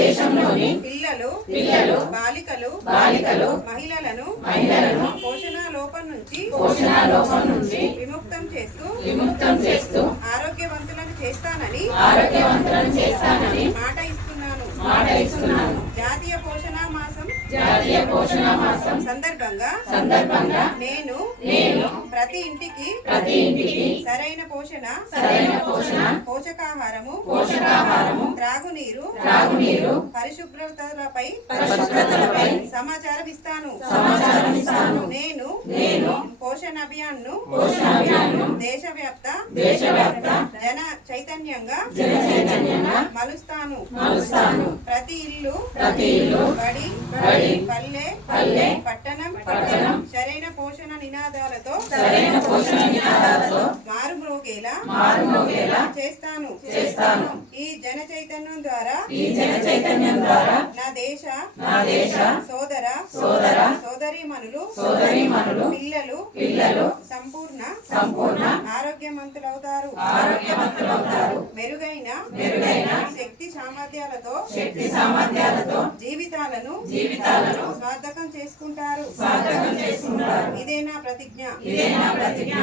దేశంలోని పిల్లలు బాలికలు మహిళలను పోషణ లోపం నుంచి విముక్తం చేస్తూ ఆరోగ్యవంతులను చేస్తానని మాట ఇస్తున్నాను. జాతీయ పోషణ మాసం సందర్భంగా నేను ప్రతి ఇంటికి సరైన పోషణ పోషకాహారము త్రాగునీరు పరిశుభ్రతలపై సమాచారం ఇస్తాను. నేను పోషణ అభియాన్ ను దేశవ్యాప్త జన చైతన్యంగా మలుస్తాను. ప్రతి ఇల్లు బడి పల్లె పట్టణం సరైన పోషణ నినాదాలతో మారుమ్రోగేలా చేస్తాను. ఈ జన చైతన్యం ద్వారా నా దేశ సోదర సోదరీమణులు పిల్లలు సంపూర్ణ ఆరోగ్యవంతులవుతారు. మెరుగైన శక్తి సామర్థ్యాలతో జీవితాలను స్వార్థకం చేసుకుంటారు. ఇదే నా ప్రతిజ్ఞ.